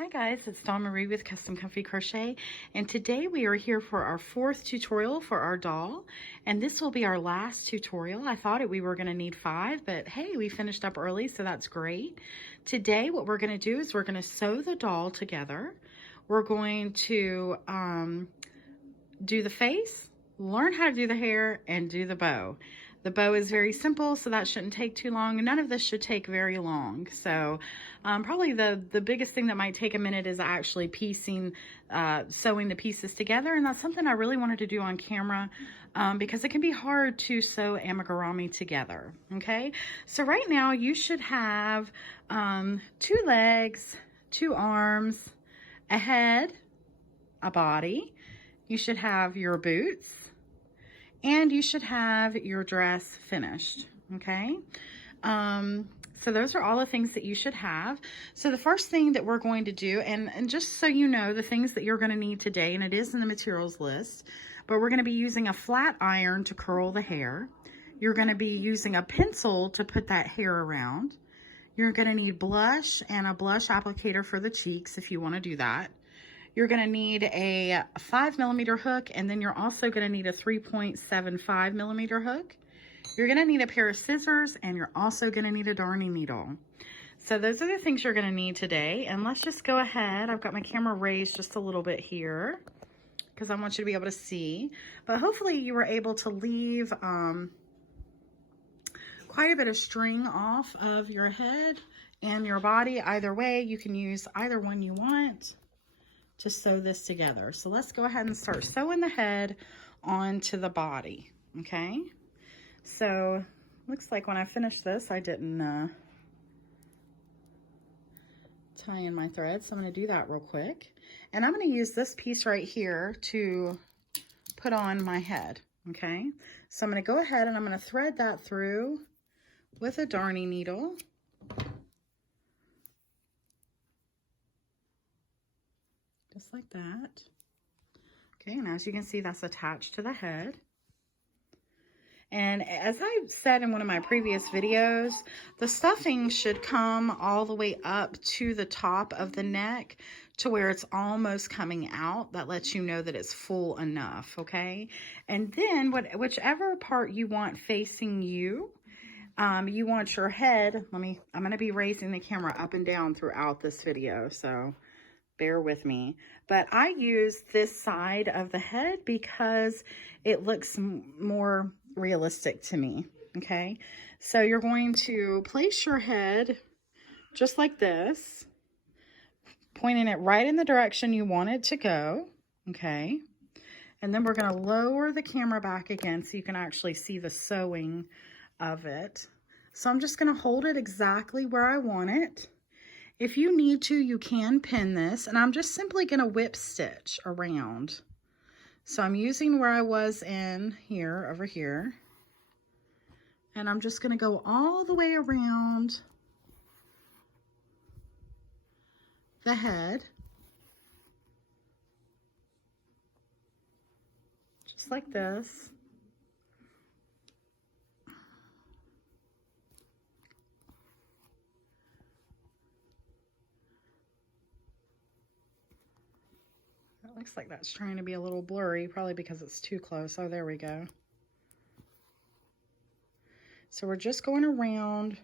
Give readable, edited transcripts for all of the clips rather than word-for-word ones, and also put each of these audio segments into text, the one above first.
Hi guys, it's Dawn Marie with Custom Comfy Crochet, and today we are here for our 4th tutorial for our doll, and this will be our last tutorial. I thought we were going to need 5, but hey, we finished up early, so that's great. Today what we're going to do is we're going to sew the doll together. We're going to do the face, learn how to do the hair, and do the bow. The bow is very simple, so that shouldn't take too long. None of this should take very long. So probably the biggest thing that might take a minute is actually piecing, sewing the pieces together. And that's something I really wanted to do on camera because it can be hard to sew amigurumi together. Okay, so right now you should have 2 legs, 2 arms, a head, a body. You should have your boots. And you should have your dress finished, okay? So those are all the things that you should have. So the first thing that we're going to do, and just so you know, the things that you're gonna need today, and it is in the materials list, but we're gonna be using a flat iron to curl the hair. You're gonna be using a pencil to put that hair around. You're gonna need blush and a blush applicator for the cheeks if you wanna do that. You're going to need a 5mm hook, and then you're also going to need a 3.75mm hook. You're going to need a pair of scissors, and you're also going to need a darning needle. So those are the things you're going to need today. And let's just go ahead. I've got my camera raised just a little bit here because I want you to be able to see. But hopefully you were able to leave quite a bit of string off of your head and your body. Either way, you can use either one you want to sew this together. So let's go ahead and start sewing the head onto the body, okay? So looks like when I finish this, I didn't tie in my thread, so I'm gonna do that real quick. And I'm gonna use this piece right here to put on my head, okay? So I'm gonna go ahead and I'm gonna thread that through with a darning needle. Just like that. Okay, and as you can see, that's attached to the head. And as I said in one of my previous videos, the stuffing should come all the way up to the top of the neck to where it's almost coming out. That lets you know that it's full enough, okay? And then whichever part you want facing you, you want your head, I'm gonna be raising the camera up and down throughout this video, so bear with me. But I use this side of the head because it looks more realistic to me, okay? So you're going to place your head just like this, pointing it right in the direction you want it to go, okay? And then we're gonna lower the camera back again so you can actually see the sewing of it. So I'm just gonna hold it exactly where I want it. If you need to, you can pin this, and I'm just simply going to whip stitch around. So I'm using where I was in here, over here, and I'm just going to go all the way around the head, just like this. It looks like that's trying to be a little blurry, probably because it's too close. Oh, there we go. So we're just going around,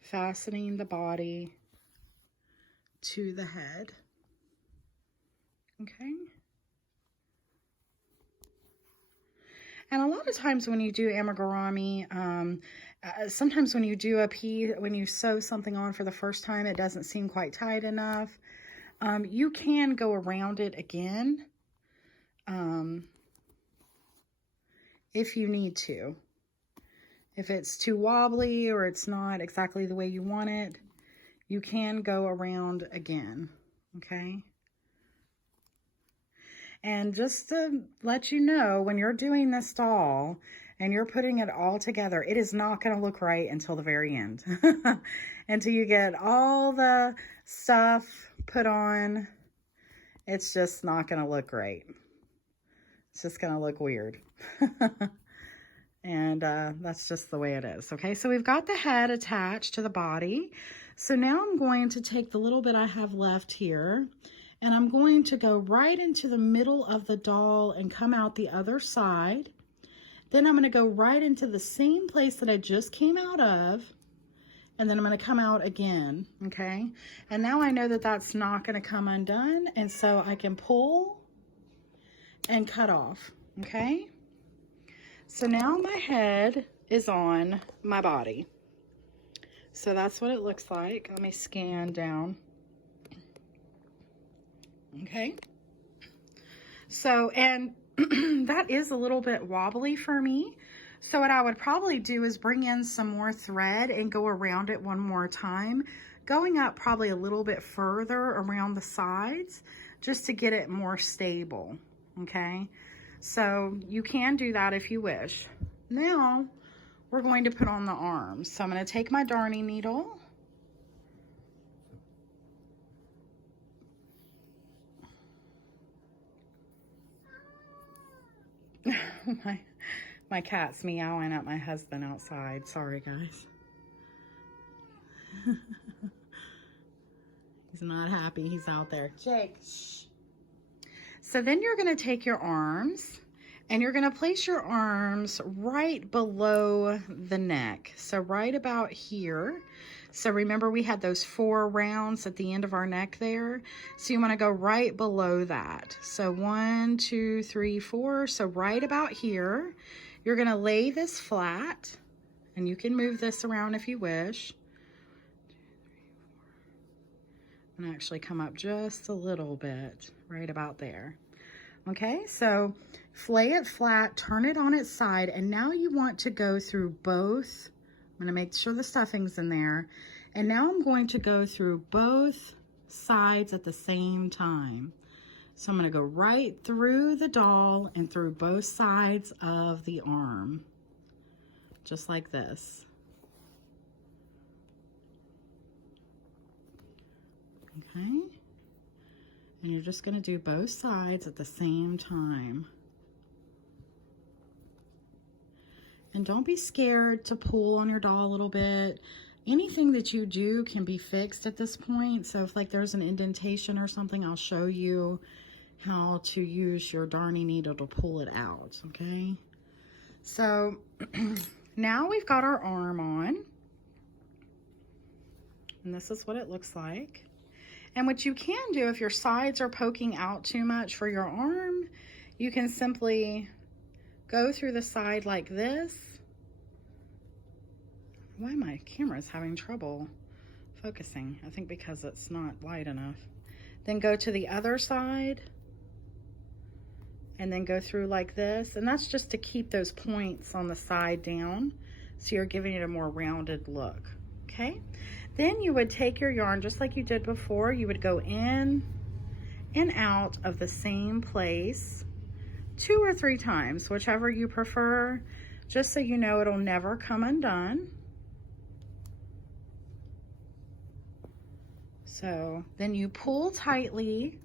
fastening the body to the head. Okay. And a lot of times when you do amigurumi, sometimes when you do a piece, when you sew something on for the first time, it doesn't seem quite tight enough. You can go around it again if you need to. If it's too wobbly or it's not exactly the way you want it, you can go around again, okay? And just to let you know, when you're doing this doll and you're putting it all together, it is not going to look right until the very end. Until you get all the stuff put on, it's just not going to look great. It's just going to look weird. And that's just the way it is. Okay, so we've got the head attached to the body. So now I'm going to take the little bit I have left here, and I'm going to go right into the middle of the doll and come out the other side. Then I'm going to go right into the same place that I just came out of, and then I'm going to come out again, okay? And now I know that that's not going to come undone, and so I can pull and cut off, okay? So now my head is on my body. So that's what it looks like. Let me scan down. Okay. So, and that is a little bit wobbly for me. So what I would probably do is bring in some more thread and go around it one more time, going up probably a little bit further around the sides just to get it more stable. Okay. So you can do that if you wish. Now we're going to put on the arms. So I'm going to take my darning needle. my cat's meowing at my husband outside. Sorry, guys. He's not happy. He's out there. Jake, shh. So then you're going to take your arms and you're going to place your arms right below the neck. So right about here. So remember we had those 4 rounds at the end of our neck there. So you want to go right below that. So 1, 2, 3, 4. So right about here, you're going to lay this flat, and you can move this around if you wish. And actually come up just a little bit right about there. Okay, so lay it flat, turn it on its side, and now you want to go through both. I'm going to make sure the stuffing's in there. And now I'm going to go through both sides at the same time. So I'm going to go right through the doll and through both sides of the arm. Just like this. Okay. And you're just going to do both sides at the same time. And don't be scared to pull on your doll a little bit. Anything that you do can be fixed at this point. So if like there's an indentation or something, I'll show you how to use your darning needle to pull it out, okay? So now we've got our arm on. And this is what it looks like. And what you can do if your sides are poking out too much for your arm, you can simply go through the side like this. Why my camera's having trouble focusing? I think because it's not wide enough. Then go to the other side and then go through like this. And that's just to keep those points on the side down, so you're giving it a more rounded look, okay? Then you would take your yarn just like you did before. You would go in and out of the same place 2 or 3 times, whichever you prefer, just so you know it'll never come undone. So then you pull tightly,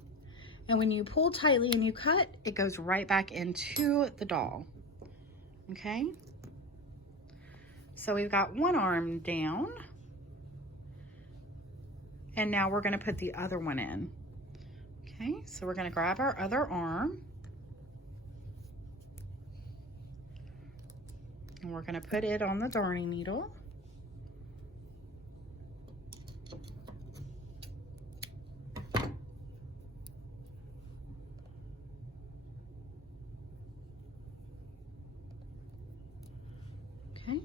and when you pull tightly and you cut, it goes right back into the doll, okay? So we've got one arm down. And now we're going to put the other one in. Okay, so we're going to grab our other arm. And we're going to put it on the darning needle. Okay,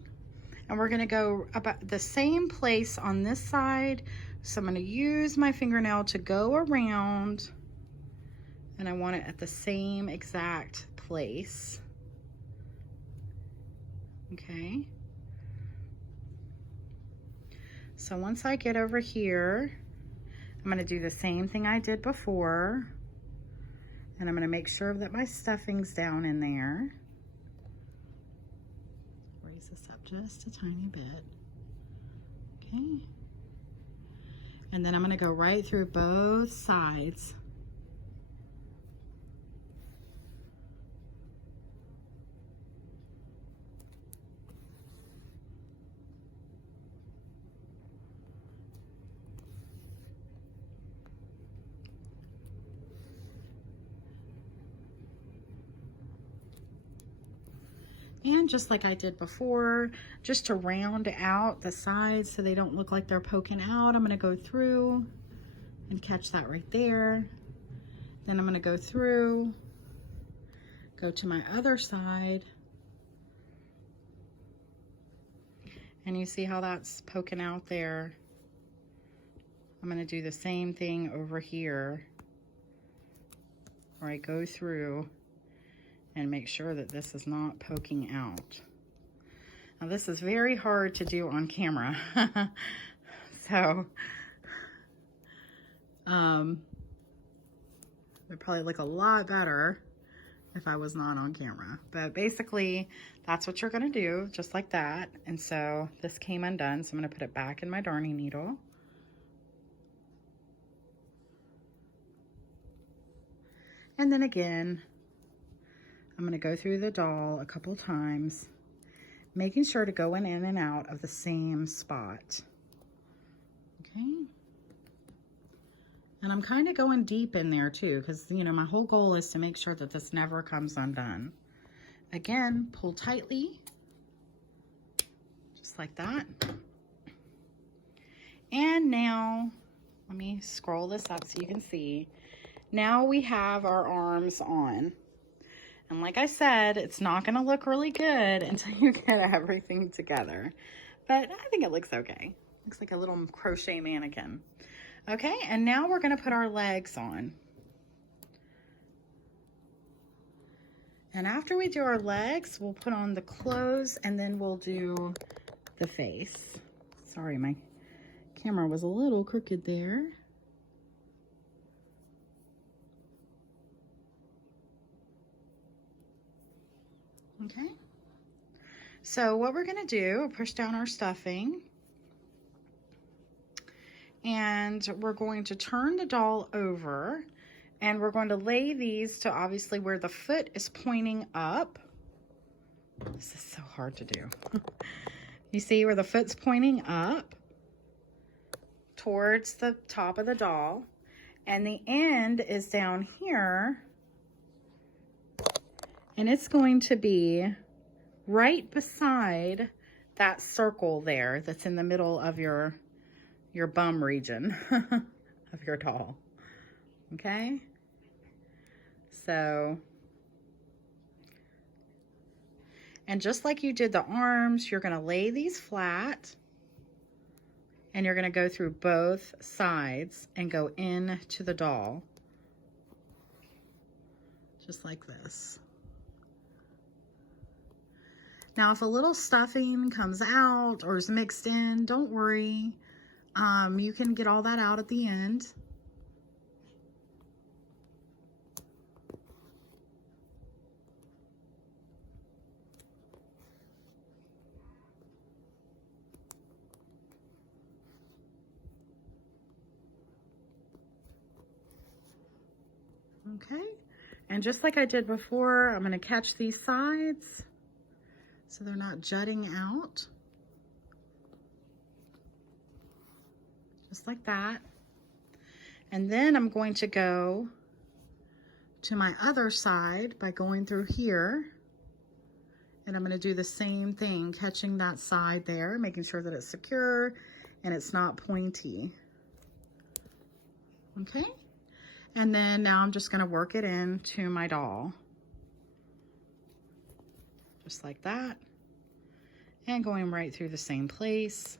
and we're going to go about the same place on this side. So I'm going to use my fingernail to go around, and I want it at the same exact place. Okay. So once I get over here, I'm going to do the same thing I did before, and I'm going to make sure that my stuffing's down in there. Raise this up just a tiny bit. Okay. And then I'm going to go right through both sides. And just like I did before, just to round out the sides so they don't look like they're poking out, I'm gonna go through and catch that right there. Then I'm gonna go through, go to my other side, and you see how that's poking out there. I'm gonna do the same thing over here, where I go through and make sure that this is not poking out. Now this is very hard to do on camera. So, it'd probably look a lot better if I was not on camera. But basically, that's what you're gonna do, just like that. And so this came undone, so I'm gonna put it back in my darning needle. And then again, I'm gonna go through the doll a couple times, making sure to go in and out of the same spot. Okay. And I'm kind of going deep in there too, because you know, my whole goal is to make sure that this never comes undone. Again, pull tightly, just like that. And now, let me scroll this up so you can see. Now we have our arms on. And like I said, it's not gonna look really good until you get everything together. But I think it looks okay. Looks like a little crochet mannequin. Okay, and now we're gonna put our legs on. And after we do our legs, we'll put on the clothes and then we'll do the face. Sorry, my camera was a little crooked there. Okay, so what we're gonna do, push down our stuffing, and we're going to turn the doll over, and we're going to lay these to obviously where the foot is pointing up. This is so hard to do. You see where the foot's pointing up towards the top of the doll, and the end is down here. And it's going to be right beside that circle there that's in the middle of your bum region of your doll. Okay? So, and just like you did the arms, you're going to lay these flat and you're going to go through both sides and go into the doll. Just like this. Now, if a little stuffing comes out or is mixed in, don't worry. You can get all that out at the end. Okay, and just like I did before, I'm going to catch these sides so they're not jutting out. Just like that. And then I'm going to go to my other side by going through here. And I'm going to do the same thing, catching that side there, making sure that it's secure and it's not pointy. Okay. And then now I'm just going to work it into my doll. Just like that. And going right through the same place.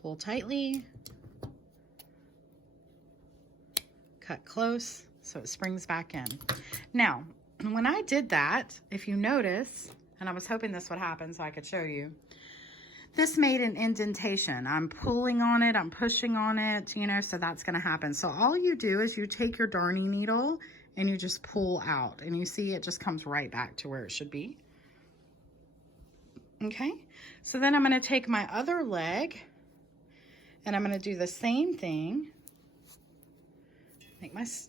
Pull tightly. Cut close so it springs back in. Now, when I did that, if you notice, and I was hoping this would happen so I could show you, this made an indentation. I'm pulling on it, I'm pushing on it, you know, so that's gonna happen. So all you do is you take your darning needle and you just pull out, and you see it just comes right back to where it should be. Okay, so then I'm gonna take my other leg and I'm gonna do the same thing.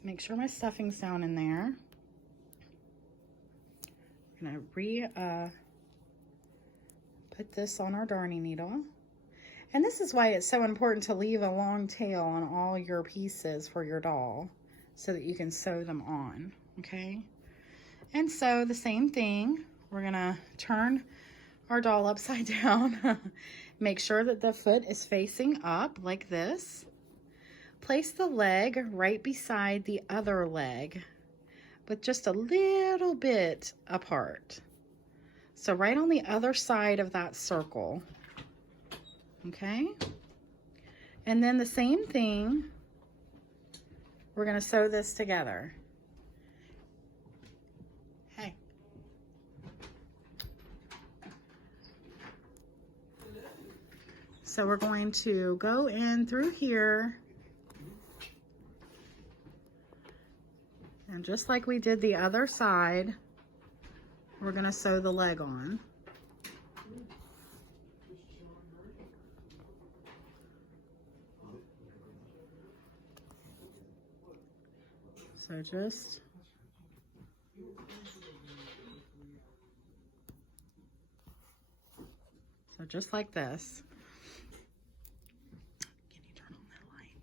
Make sure my stuffing's down in there. I'm gonna put this on our darning needle. And this is why it's so important to leave a long tail on all your pieces for your doll so that you can sew them on, okay? And so the same thing, we're gonna turn our doll upside down. Make sure that the foot is facing up like this. Place the leg right beside the other leg, but just a little bit apart. So right on the other side of that circle, okay? And then the same thing, we're gonna sew this together. Hey. So we're going to go in through here, and just like we did the other side, we're gonna sew the leg on. So just like this. Can you turn on that light?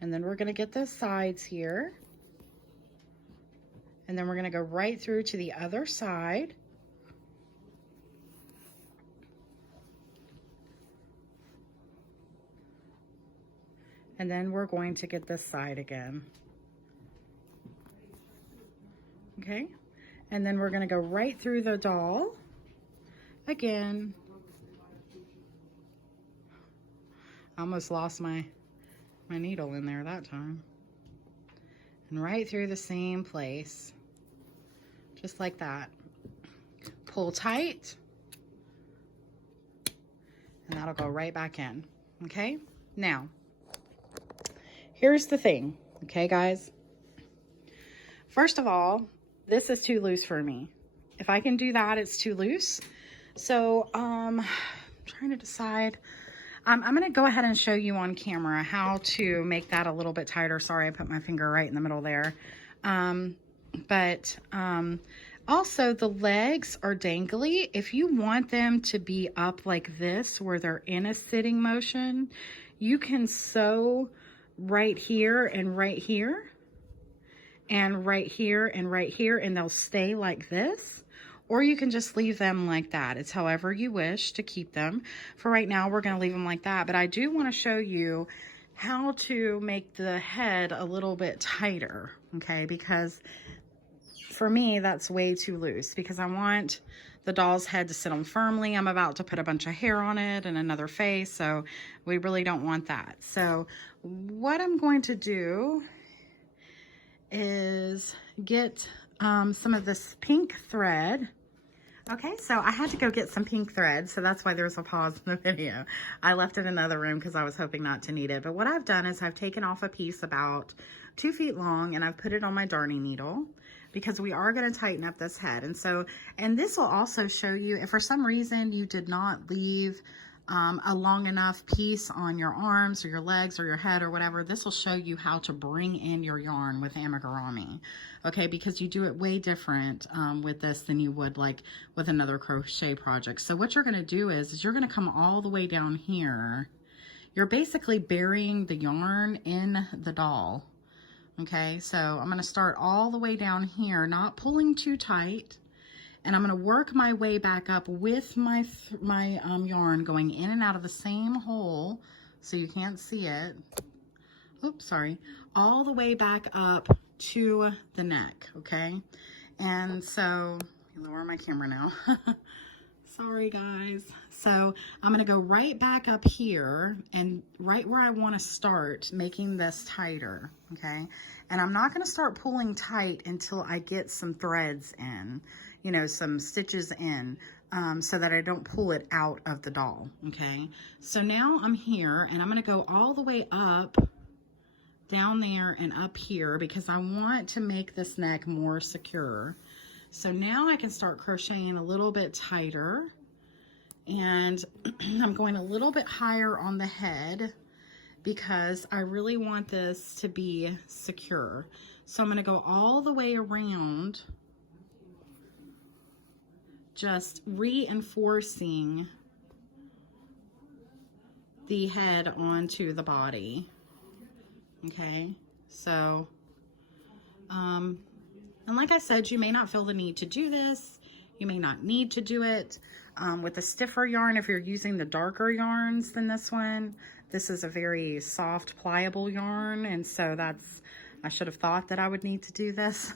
And then we're gonna get the sides here. And then we're gonna go right through to the other side. And then we're going to get this side again. Okay, and then we're gonna go right through the doll again. I almost lost my needle in there that time. And right through the same place, just like that. Pull tight, and that'll go right back in, okay? Now, here's the thing, okay, guys? First of all, this is too loose for me. If I can do that, it's too loose. So, I'm trying to decide. I'm gonna go ahead and show you on camera how to make that a little bit tighter. Sorry, I put my finger right in the middle there. Also, the legs are dangly. If you want them to be up like this, where they're in a sitting motion, you can sew right here and right here, and right here and right here, and they'll stay like this. Or you can just leave them like that. It's however you wish to keep them. For right now, we're gonna leave them like that, but I do wanna show you how to make the head a little bit tighter, okay? Because for me, that's way too loose, because I want the doll's head to sit on firmly. I'm about to put a bunch of hair on it and another face, so we really don't want that. So what I'm going to do is get some of this pink thread. Okay, so I had to go get some pink thread, so that's why there's a pause in the video. I left it in another room because I was hoping not to need it. But what I've done is I've taken off a piece about 2 feet long, and I've put it on my darning needle, because we are going to tighten up this head. And this will also show you, if for some reason you did not leave a long enough piece on your arms or your legs or your head or whatever, this will show you how to bring in your yarn with amigurumi, okay? Because you do it way different with this than you would like with another crochet project. So what you're gonna do is you're gonna come all the way down here. You're basically burying the yarn in the doll, okay? So I'm gonna start all the way down here, not pulling too tight. And I'm going to work my way back up with my yarn going in and out of the same hole, so you can't see it. Oops, sorry. All the way back up to the neck, okay? And so, let me lower my camera now. Sorry, guys. So I'm going to go right back up here and right where I want to start making this tighter, okay? And I'm not going to start pulling tight until I get some threads in, you know, some stitches in, so that I don't pull it out of the doll, okay? So now I'm here, and I'm gonna go all the way up, down there, and up here, because I want to make this neck more secure. So now I can start crocheting a little bit tighter, and I'm going a little bit higher on the head, because I really want this to be secure. So I'm gonna go all the way around, just reinforcing the head onto the body. Okay, so, and like I said, you may not feel the need to do this. You may not need to do it with a stiffer yarn if you're using the darker yarns than this one. This is a very soft, pliable yarn, and so I should have thought that I would need to do this.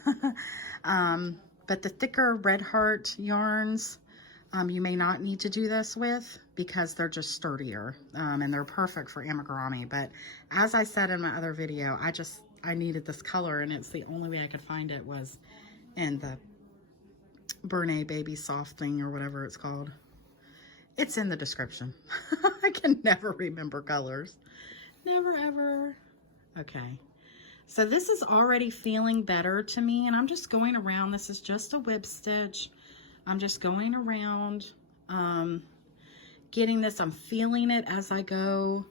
But the thicker Red Heart yarns, you may not need to do this with because they're just sturdier, and they're perfect for amigurumi. But as I said in my other video, I needed this color, and it's the only way I could find it was in the Bernat Baby Soft thing, or whatever it's called. It's in the description. I can never remember colors. Never ever. Okay. So this is already feeling better to me, and I'm just going around. This is just a whip stitch. I'm just going around, getting this. I'm feeling it as I go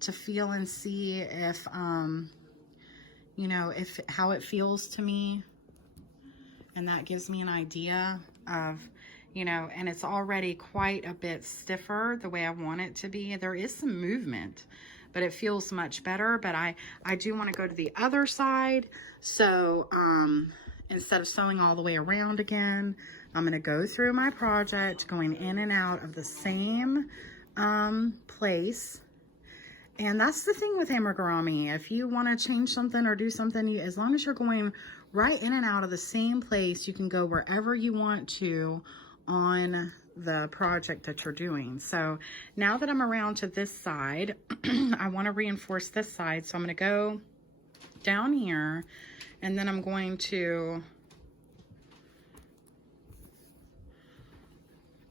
to feel and see if, you know, how it feels to me. And that gives me an idea of, you know, and it's already quite a bit stiffer the way I want it to be. There is some movement, but it feels much better. But I do want to go to the other side. So instead of sewing all the way around again, I'm going to go through my project, going in and out of the same place. And that's the thing with amigurumi. If you want to change something or do something, as long as you're going right in and out of the same place, you can go wherever you want to on the project that you're doing. So now that I'm around to this side, I want to reinforce this side. So I'm going to go down here, and then I'm going to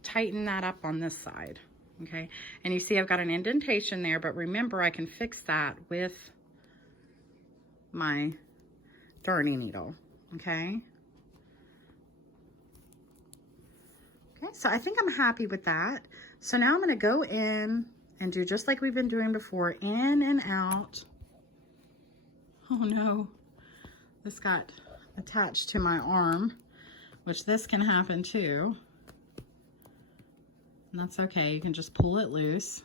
tighten that up on this side. Okay, and you see I've got an indentation there, but remember I can fix that with my darning needle. Okay. Okay, so I think I'm happy with that. So now I'm going to go in and do just like we've been doing before, in and out. Oh no, this got attached to my arm, which this can happen too. And that's okay. You can just pull it loose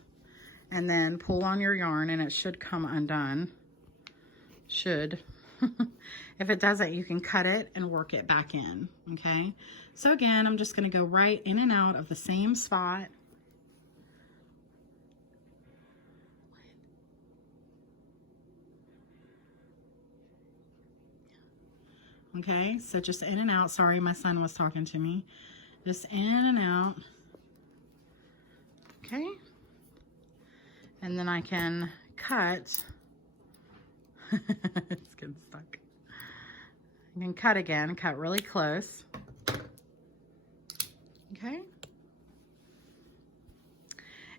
and then pull on your yarn, and it should come undone. Should. If it doesn't, you can cut it and work it back in. Okay. So again, I'm just going to go right in and out of the same spot. Okay. So just in and out. Sorry, my son was talking to me. Just in and out. Okay, and then I can cut. It's getting stuck. I can cut again, cut really close. Okay.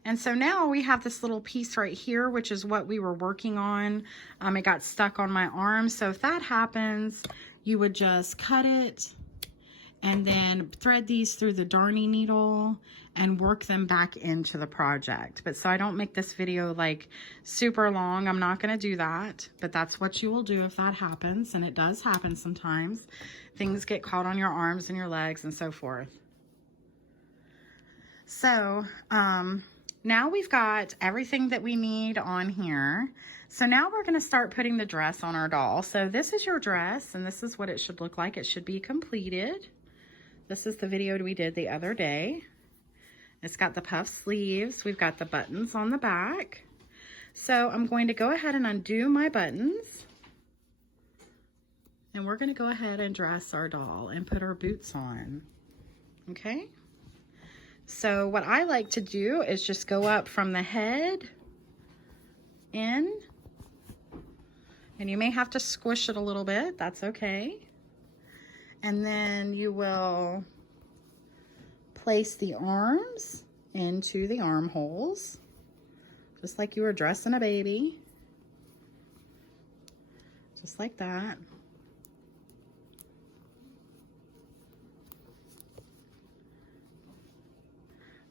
And so now we have this little piece right here, which is what we were working on. It got stuck on my arm. So if that happens, you would just cut it and then thread these through the darning needle and work them back into the project. But so I don't make this video like super long. I'm not gonna do that, but that's what you will do if that happens. And it does happen sometimes. Things get caught on your arms and your legs and so forth. So now we've got everything that we need on here. So now we're gonna start putting the dress on our doll. So this is your dress, and this is what it should look like. It should be completed. This is the video we did the other day. It's got the puff sleeves. We've got the buttons on the back. So I'm going to go ahead and undo my buttons. And we're going to go ahead and dress our doll and put her boots on. Okay? So what I like to do is just go up from the head in. And you may have to squish it a little bit. That's okay. And then you will place the arms into the armholes, just like you were dressing a baby. Just like that.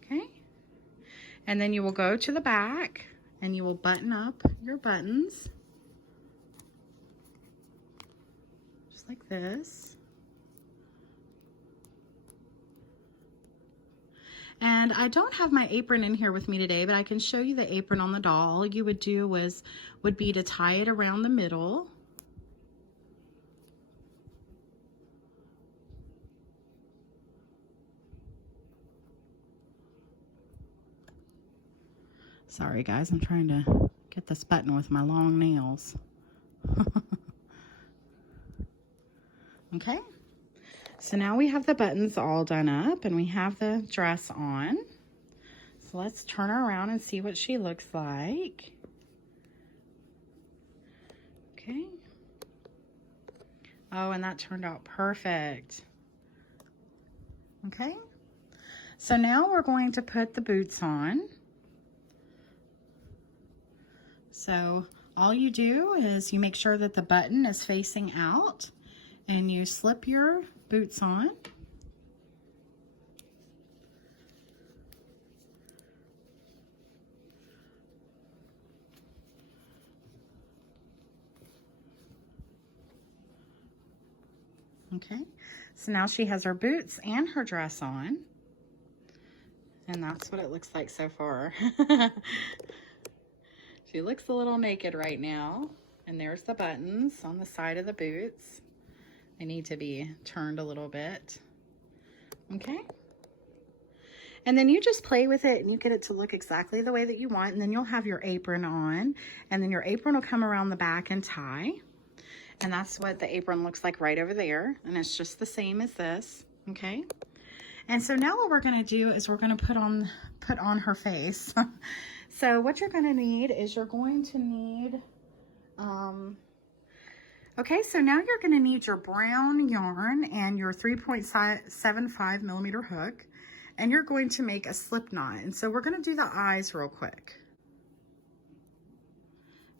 Okay. And then you will go to the back and you will button up your buttons. Just like this. And I don't have my apron in here with me today, but I can show you the apron on the doll. All you would do would be to tie it around the middle. Sorry guys, I'm trying to get this button with my long nails. Okay, so now we have the buttons all done up and we have the dress on. So let's turn her around and see what she looks like. Okay. Oh, and that turned out perfect. Okay, so now we're going to put the boots on. So all you do is you make sure that the button is facing out and you slip your boots on. Okay, so now she has her boots and her dress on. And that's what it looks like so far. She looks a little naked right now. And there's the buttons on the side of the boots. They need to be turned a little bit. Okay. And then you just play with it and you get it to look exactly the way that you want. And then you'll have your apron on. And then your apron will come around the back and tie. And that's what the apron looks like right over there. And it's just the same as this. Okay. And so now what we're going to do is we're going to put on her face. So what you're going to need is you're going to need, okay, so now you're going to need your brown yarn and your 3.75 millimeter hook, and you're going to make a slip knot. And so we're going to do the eyes real quick.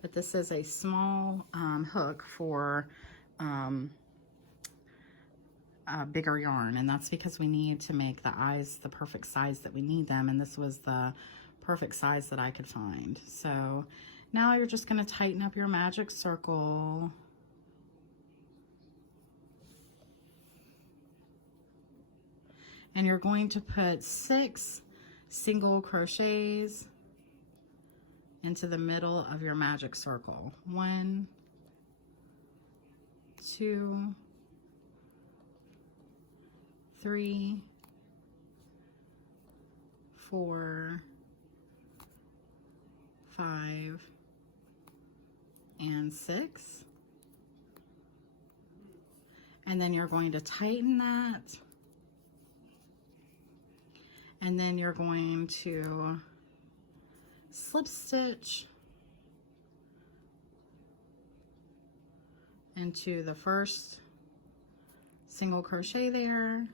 But this is a small hook for bigger yarn, and that's because we need to make the eyes the perfect size that we need them, and this was the perfect size that I could find. So now you're just going to tighten up your magic circle. And you're going to put 6 single crochets into the middle of your magic circle. 1, 2, 3, 4, 5, and 6. And then you're going to tighten that. And then you're going to slip stitch into the first single crochet there.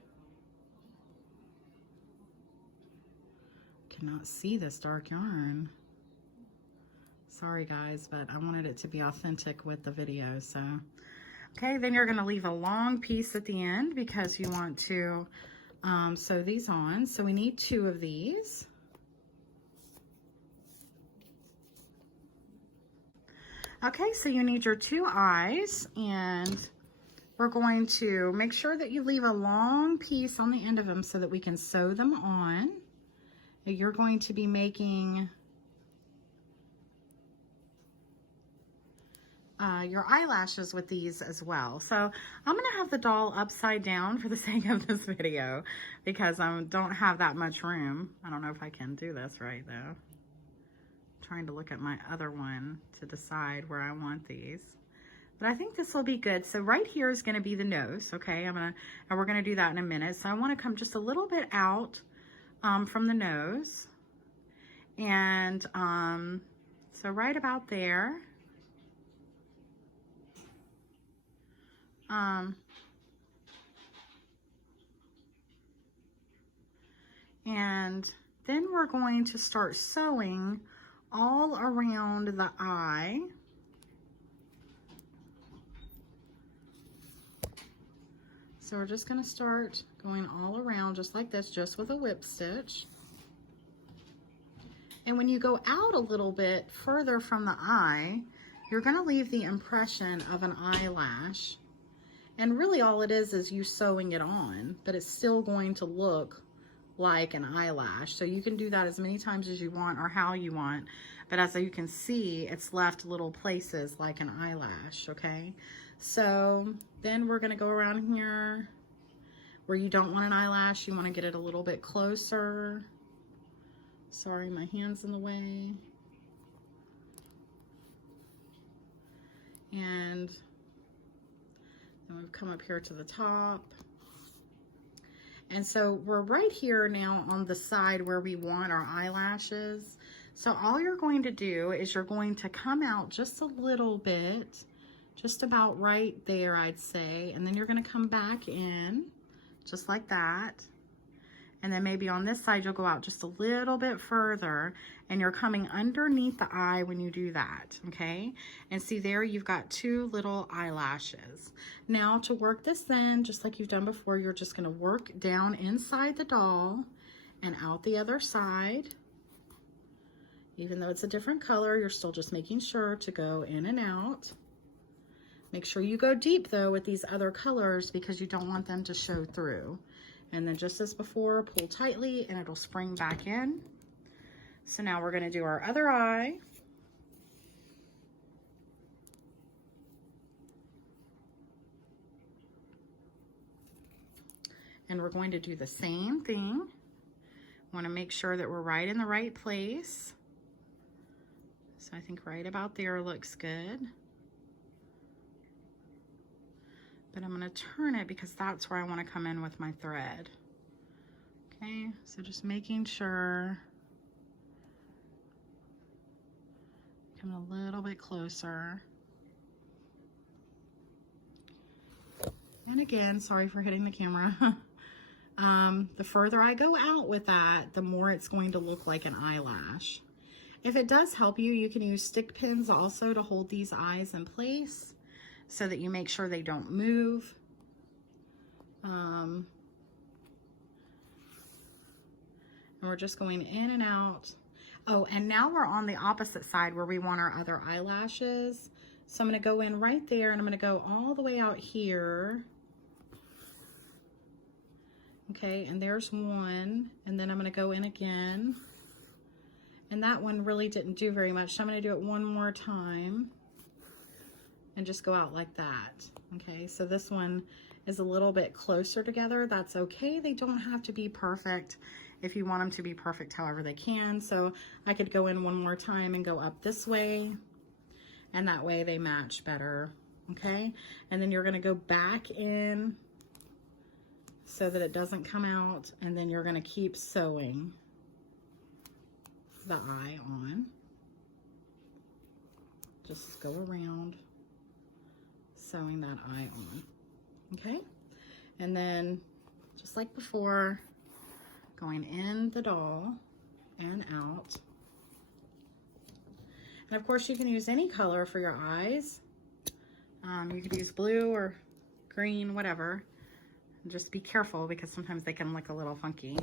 Cannot see this dark yarn. Sorry guys, but I wanted it to be authentic with the video. So okay, then you're going to leave a long piece at the end because you want to sew these on. So we need 2 of these. Okay, so you need your 2 eyes, and we're going to make sure that you leave a long piece on the end of them so that we can sew them on. You're going to be making your eyelashes with these as well. So I'm going to have the doll upside down for the sake of this video because I don't have that much room. I don't know if I can do this right though. I'm trying to look at my other one to decide where I want these. But I think this will be good. So right here is going to be the nose, okay? And we're going to do that in a minute. So I want to come just a little bit out from the nose. And so right about there. And then we're going to start sewing all around the eye. So we're just going to start going all around just like this, just with a whip stitch. And when you go out a little bit further from the eye, you're going to leave the impression of an eyelash. And really all it is you sewing it on, but it's still going to look like an eyelash. So you can do that as many times as you want or how you want. But as you can see, it's left little places like an eyelash, okay? So then we're gonna go around here where you don't want an eyelash. You wanna get it a little bit closer. Sorry, my hand's in the way. And then we've come up here to the top. And so we're right here now on the side where we want our eyelashes. So all you're going to do is you're going to come out just a little bit, just about right there, I'd say. And then you're going to come back in just like that. And then maybe on this side, you'll go out just a little bit further, and you're coming underneath the eye when you do that, okay? And see there, you've got 2 little eyelashes. Now to work this in, just like you've done before, you're just gonna work down inside the doll and out the other side. Even though it's a different color, you're still just making sure to go in and out. Make sure you go deep though with these other colors because you don't want them to show through. And then just as before, pull tightly and it'll spring back in. So now we're gonna do our other eye. And we're going to do the same thing. Wanna make sure that we're right in the right place. So I think right about there looks good. But I'm gonna turn it because that's where I wanna come in with my thread. Okay, so just making sure. Come a little bit closer. And again, sorry for hitting the camera. The further I go out with that, the more it's going to look like an eyelash. If it does help you, you can use stick pins also to hold these eyes in place, so that you make sure they don't move. And we're just going in and out. Oh, and now we're on the opposite side where we want our other eyelashes. So I'm gonna go in right there and I'm gonna go all the way out here. Okay, and there's one, and then I'm gonna go in again. And that one really didn't do very much, so I'm gonna do it one more time. And just go out like that. Okay, so this one is a little bit closer together. That's okay. They don't have to be perfect. If you want them to be perfect, however they can. So I could go in one more time and go up this way, and that way they match better. Okay, and then you're gonna go back in so that it doesn't come out, and then you're gonna keep sewing the eye on. Just go around, sewing that eye on, okay? And then, just like before, going in the doll and out. And of course, you can use any color for your eyes. You could use blue or green, whatever. Just be careful because sometimes they can look a little funky.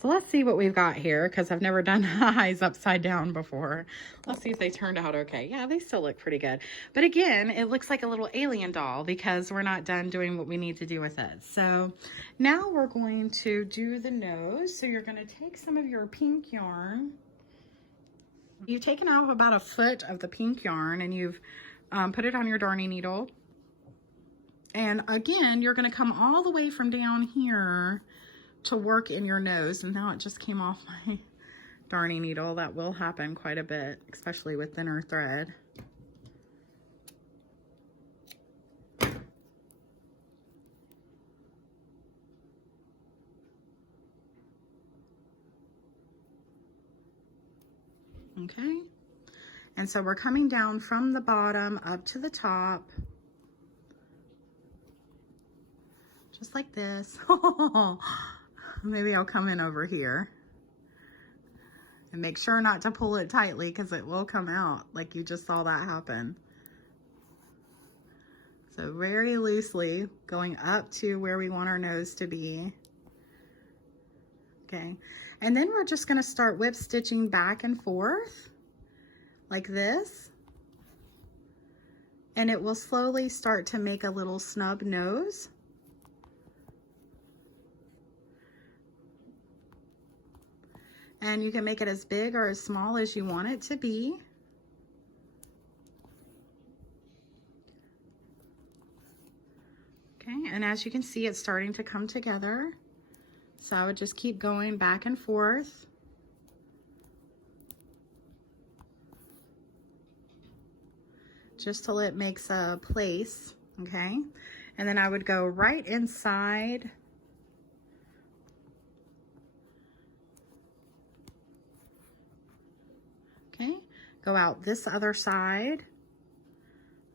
So let's see what we've got here, because I've never done eyes upside down before. Let's see if they turned out okay. Yeah, they still look pretty good. But again, it looks like a little alien doll because we're not done doing what we need to do with it. So now we're going to do the nose. So you're going to take some of your pink yarn. You've taken out about a foot of the pink yarn and you've put it on your darning needle. And again, you're going to come all the way from down here to work in your nose. And now it just came off my darning needle. That will happen quite a bit, especially with thinner thread. Okay. And so we're coming down from the bottom up to the top. Just like this. Maybe I'll come in over here. And make sure not to pull it tightly because it will come out like you just saw that happen. So very loosely going up to where we want our nose to be. Okay. And then we're just going to start whip stitching back and forth like this. And it will slowly start to make a little snub nose. And you can make it as big or as small as you want it to be. Okay, and as you can see, it's starting to come together. So I would just keep going back and forth. Just till it makes a place, okay? And then I would go right inside. Okay, go out this other side.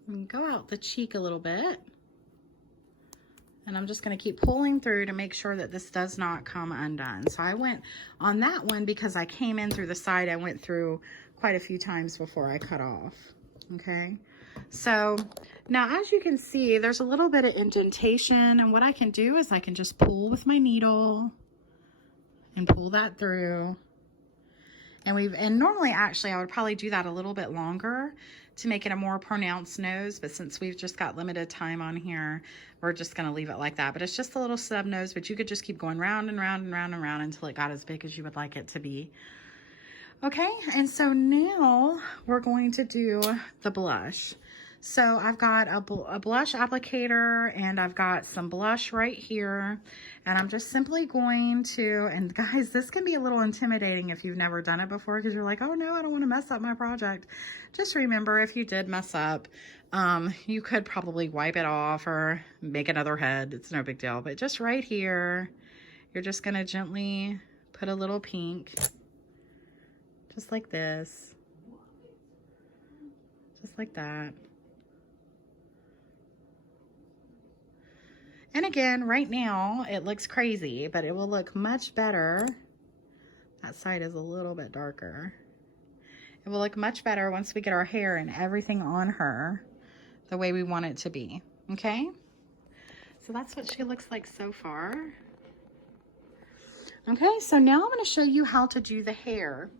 And go out the cheek a little bit. And I'm just going to keep pulling through to make sure that this does not come undone. So I went on that one because I came in through the side. I went through quite a few times before I cut off. Okay. So now as you can see, there's a little bit of indentation. And what I can do is I can just pull with my needle and pull that through. And normally actually I would probably do that a little bit longer to make it a more pronounced nose, but since we've just got limited time on here, we're just gonna leave it like that. But it's just a little stub nose, but you could just keep going round and round and round and round until it got as big as you would like it to be. Okay, and so now we're going to do the blush. So I've got a blush applicator and I've got some blush right here. And I'm just simply going to, and guys, this can be a little intimidating if you've never done it before because you're like, oh no, I don't want to mess up my project. Just remember, if you did mess up, you could probably wipe it off or make another head. It's no big deal. But just right here, you're just going to gently put a little pink, just like this, just like that. And again, right now, it looks crazy, but it will look much better. That side is a little bit darker. It will look much better once we get our hair and everything on her the way we want it to be, okay? So that's what she looks like so far. Okay, so now I'm gonna show you how to do the hair.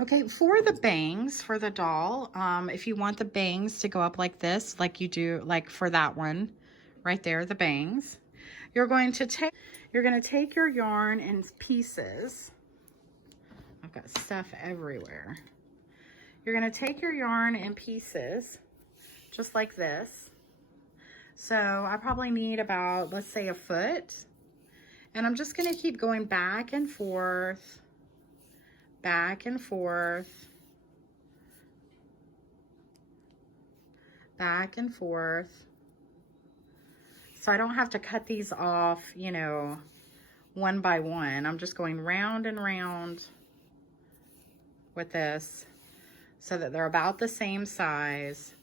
Okay, for the bangs, for the doll, if you want the bangs to go up like this, like you do, like for that one, right there, the bangs, you're going to take your yarn in pieces. I've got stuff everywhere. You're going to take your yarn in pieces, just like this. So I probably need about, let's say, a foot. And I'm just going to keep going back and forth, back and forth, back and forth. So I don't have to cut these off, you know, one by one. I'm just going round and round with this so that they're about the same size.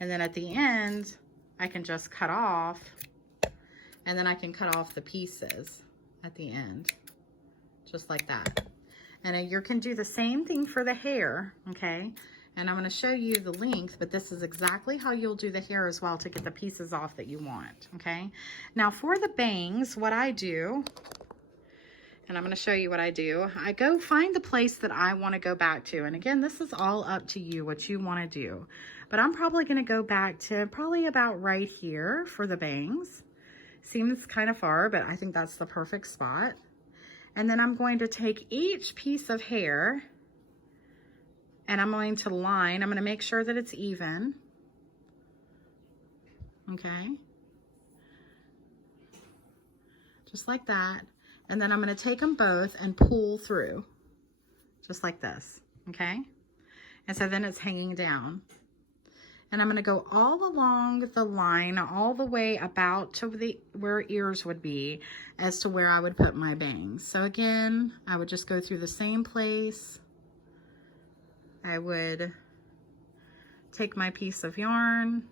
And then at the end, I can just cut off, and then I can cut off the pieces at the end, just like that. And you can do the same thing for the hair, okay? And I'm going to show you the length, but this is exactly how you'll do the hair as well to get the pieces off that you want, okay? Now for the bangs, what I do, and I'm going to show you what I do, I go find the place that I want to go back to. And again, this is all up to you, what you want to do. But I'm probably going to go back to probably about right here for the bangs. Seems kind of far, but I think that's the perfect spot. And then I'm going to take each piece of hair and I'm going to line. I'm going to make sure that it's even. Okay. Just like that. And then I'm going to take them both and pull through. Just like this. Okay. And so then it's hanging down. And I'm going to go all along the line, all the way about to where ears would be, as to where I would put my bangs. So again, I would just go through the same place. I would take my piece of yarn.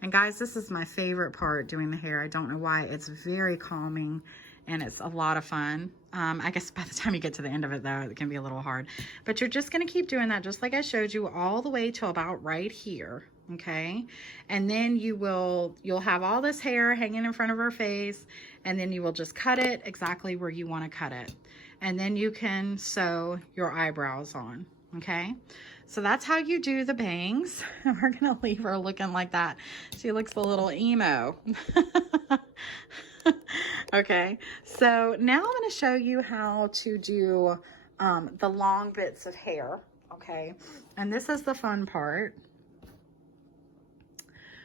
And guys, this is my favorite part, doing the hair. I don't know why. It's very calming and it's a lot of fun. I guess by the time you get to the end of it though, it can be a little hard. But you're just going to keep doing that just like I showed you, all the way to about right here. Okay, and then you'll have all this hair hanging in front of her face, and then you will just cut it exactly where you want to cut it, and then you can sew your eyebrows on. Okay, so that's how you do the bangs. We're gonna leave her looking like that. She looks a little emo. Okay, so now I'm going to show you how to do the long bits of hair, okay? And this is the fun part.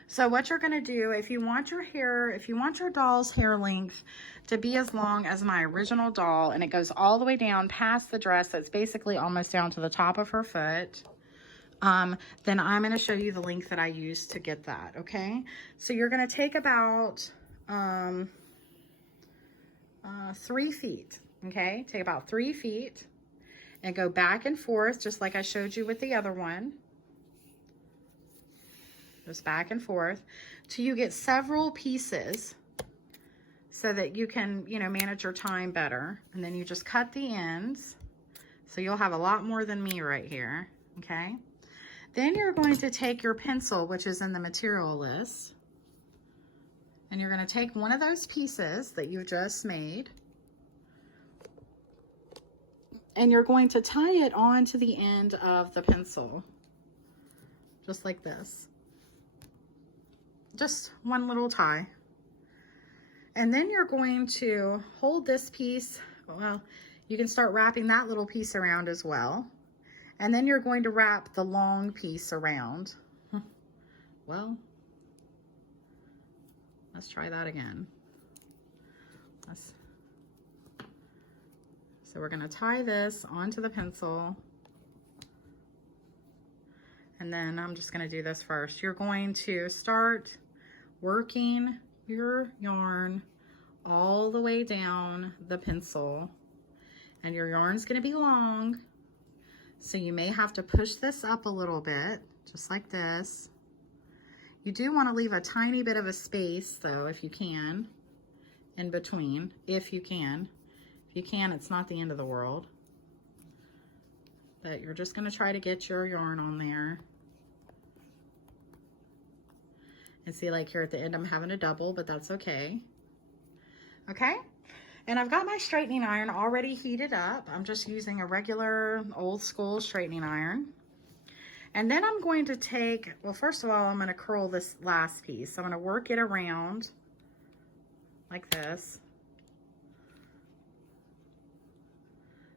So what you're gonna do, if you want your hair, if you want your doll's hair length to be as long as my original doll, and it goes all the way down past the dress, that's basically almost down to the top of her foot, then I'm gonna show you the length that I use to get that, okay? So you're gonna take about 3 feet, okay? Take about 3 feet and go back and forth, just like I showed you with the other one. Just back and forth till you get several pieces so that you can, you know, manage your time better. And then you just cut the ends. So you'll have a lot more than me right here, okay? Then you're going to take your pencil, which is in the material list, and you're going to take one of those pieces that you've just made, and you're going to tie it onto the end of the pencil, just like this. Just one little tie. And then you're going to hold this piece, well, you can start wrapping that little piece around as well. And then you're going to wrap the long piece around. Well, let's try that again. So we're going to tie this onto the pencil. And then I'm just going to do this first. You're going to start working your yarn all the way down the pencil. And your yarn's going to be long, so you may have to push this up a little bit, just like this. You do want to leave a tiny bit of a space, though, if you can, in between, if you can. If you can, it's not the end of the world. But you're just going to try to get your yarn on there. And see, like here at the end, I'm having a double, but that's okay. Okay? And I've got my straightening iron already heated up. I'm just using a regular old school straightening iron. And then I'm going to take, well, first of all, I'm going to curl this last piece. I'm going to work it around like this.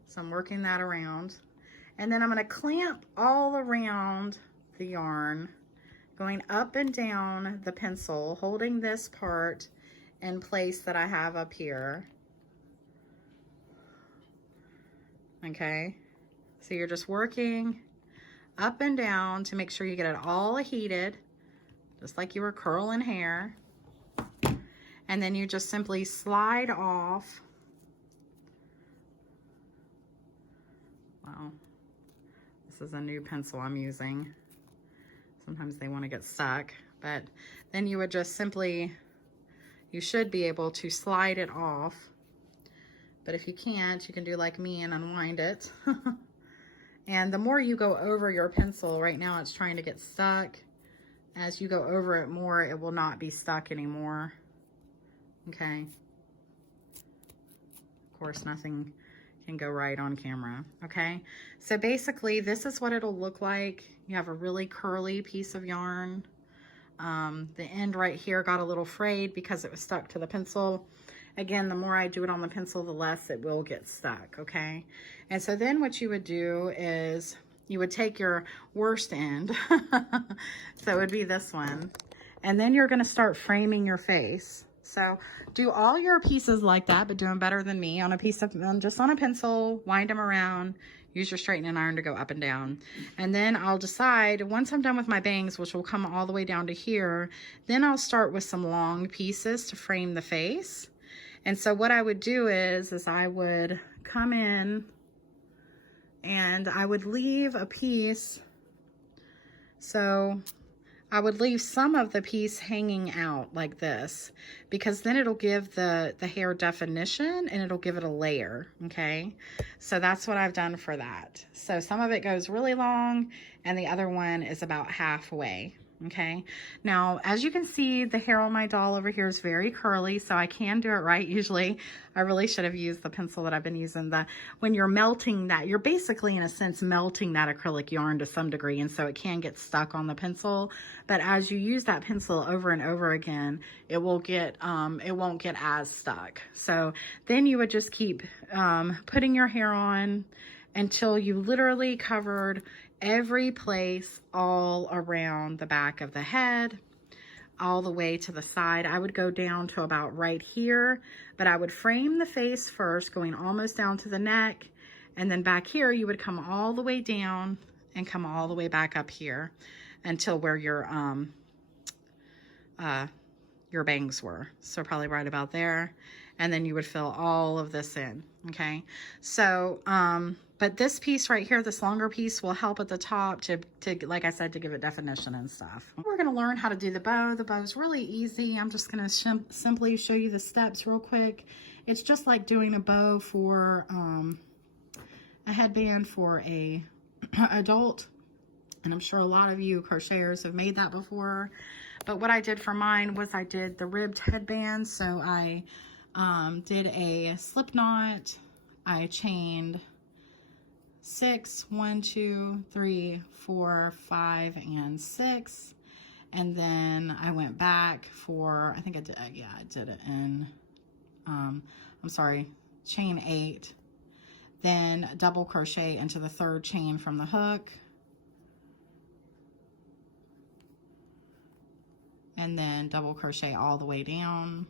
So I'm working that around. And then I'm going to clamp all around the yarn, going up and down the pencil, holding this part in place that I have up here. Okay, so you're just working up and down to make sure you get it all heated, just like you were curling hair. And then you just simply slide off. Wow, this is a new pencil I'm using. Sometimes they want to get stuck, but then you would just simply, you should be able to slide it off. But if you can't, you can do like me and unwind it. And the more you go over your pencil, right now it's trying to get stuck. As you go over it more, it will not be stuck anymore. Okay. Of course, nothing can go right on camera. Okay. So basically, this is what it'll look like. You have a really curly piece of yarn. The end right here got a little frayed because it was stuck to the pencil. Again, the more I do it on the pencil, the less it will get stuck, okay? And so then what you would do is you would take your worst end, so it would be this one, and then you're gonna start framing your face. So do all your pieces like that, but do them better than me on a piece of, just on a pencil, wind them around, use your straightening iron to go up and down. And then I'll decide, once I'm done with my bangs, which will come all the way down to here, then I'll start with some long pieces to frame the face. And so what I would do is I would come in and I would leave a piece. So I would leave some of the piece hanging out like this, because then it'll give the hair definition and it'll give it a layer, okay? So that's what I've done for that. So some of it goes really long and the other one is about halfway. Okay, now as you can see, the hair on my doll over here is very curly, so I can do it right. Usually I really should have used the pencil that I've been using. When you're melting that, you're basically in a sense melting that acrylic yarn to some degree, and so it can get stuck on the pencil. But as you use that pencil over and over again, it won't get as stuck. So then you would just keep putting your hair on until you literally covered every place all around the back of the head, all the way to the side. I would go down to about right here, but I would frame the face first, going almost down to the neck, and then back here you would come all the way down and come all the way back up here until where your bangs were. So probably right about there. And then you would fill all of this in, okay? So, but this piece right here, this longer piece, will help at the top to like I said, to give it definition and stuff. We're gonna learn how to do the bow. The bow's really easy. I'm just gonna simply show you the steps real quick. It's just like doing a bow for a headband for a adult. And I'm sure a lot of you crocheters have made that before. But what I did for mine was I did the ribbed headband. So I did a slip knot. I chained 6, 1, 2, 3, 4, 5, and 6. And then I went back for, I think I did, yeah, I did it in, I'm sorry, chain 8. Then double crochet into the 3rd chain from the hook. And then double crochet all the way down.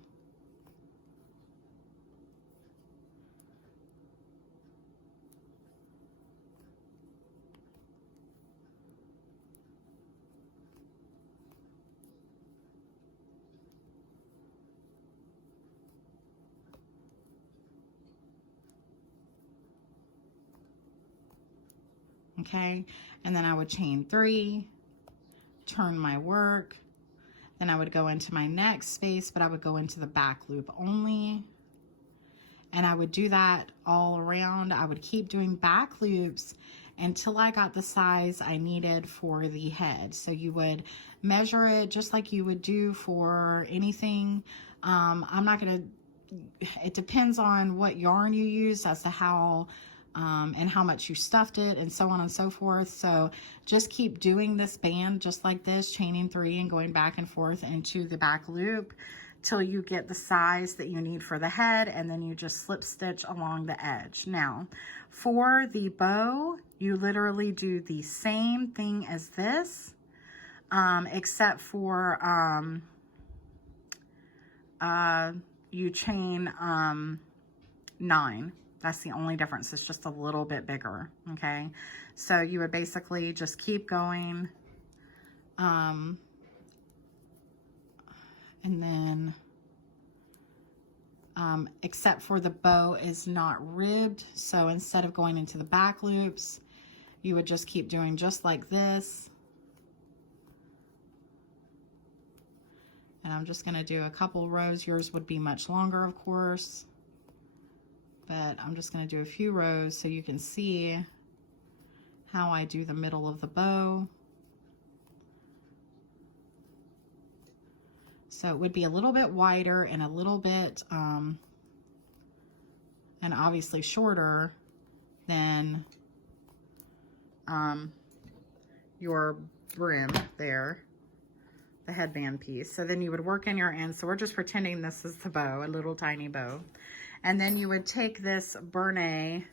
Okay, and then I would chain 3, turn my work. Then I would go into my next space, but I would go into the back loop only. And I would do that all around. I would keep doing back loops until I got the size I needed for the head. So you would measure it just like you would do for anything. I'm not gonna, it depends on what yarn you use as to how and how much you stuffed it and so on and so forth. So just keep doing this band just like this, chaining 3 and going back and forth into the back loop till you get the size that you need for the head, and then you just slip stitch along the edge. Now for the bow, you literally do the same thing as this, except for you chain 9. That's the only difference. It's just a little bit bigger, okay? So you would basically just keep going. And then, except for the bow is not ribbed. So instead of going into the back loops, you would just keep doing just like this. And I'm just gonna do a couple rows. Yours would be much longer, of course. But I'm just going to do a few rows so you can see how I do the middle of the bow. So it would be a little bit wider and a little bit, and obviously shorter than your brim there, the headband piece. So then you would work in your end. So we're just pretending this is the bow, a little tiny bow. And then you would take this Bernat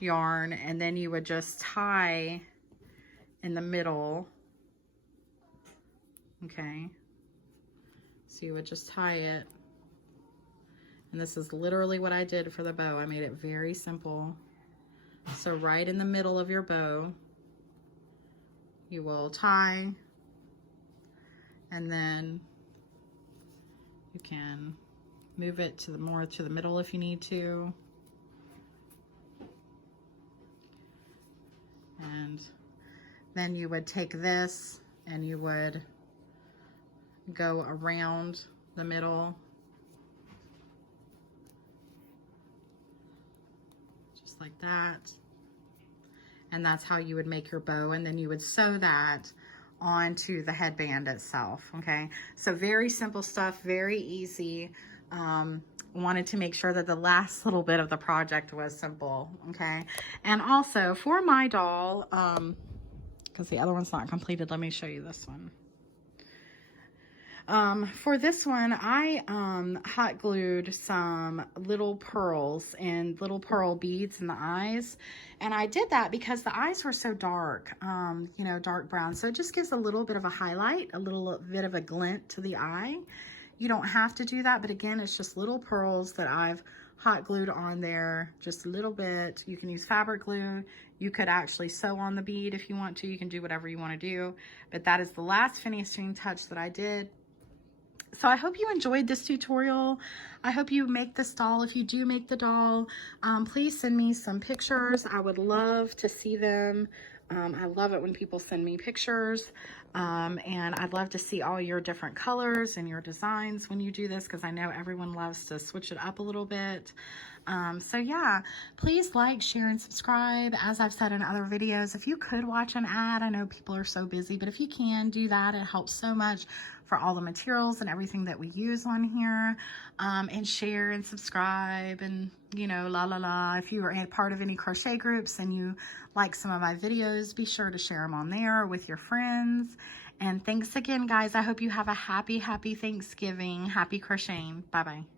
yarn and then you would just tie in the middle. Okay. So you would just tie it. And this is literally what I did for the bow. I made it very simple. So right in the middle of your bow, you will tie, and then you can move it to the more to the middle if you need to. And then you would take this and you would go around the middle, just like that. And that's how you would make your bow, and then you would sew that onto the headband itself. Okay, so very simple stuff, very easy. Wanted to make sure that the last little bit of the project was simple. Okay, and also for my doll, because the other one's not completed, let me show you this one. For this one, I hot glued some little pearls and little pearl beads in the eyes. And I did that because the eyes were so dark, you know, dark brown. So it just gives a little bit of a highlight, a little bit of a glint to the eye. You don't have to do that, but again, it's just little pearls that I've hot glued on there, just a little bit. You can use fabric glue. You could actually sew on the bead if you want to. You can do whatever you want to do, but that is the last finishing touch that I did. So I hope you enjoyed this tutorial. I hope you make this doll. If you do make the doll, please send me some pictures. I would love to see them. I love it when people send me pictures. And I'd love to see all your different colors and your designs when you do this, because I know everyone loves to switch it up a little bit. So yeah, please like, share, and subscribe. As I've said in other videos, if you could watch an ad, I know people are so busy, but if you can do that, it helps so much for all the materials and everything that we use on here. And share and subscribe and, you know, la la la. If you are a part of any crochet groups and you like some of my videos, be sure to share them on there with your friends. And thanks again, guys. I hope you have a happy Thanksgiving. Happy crocheting. Bye-bye.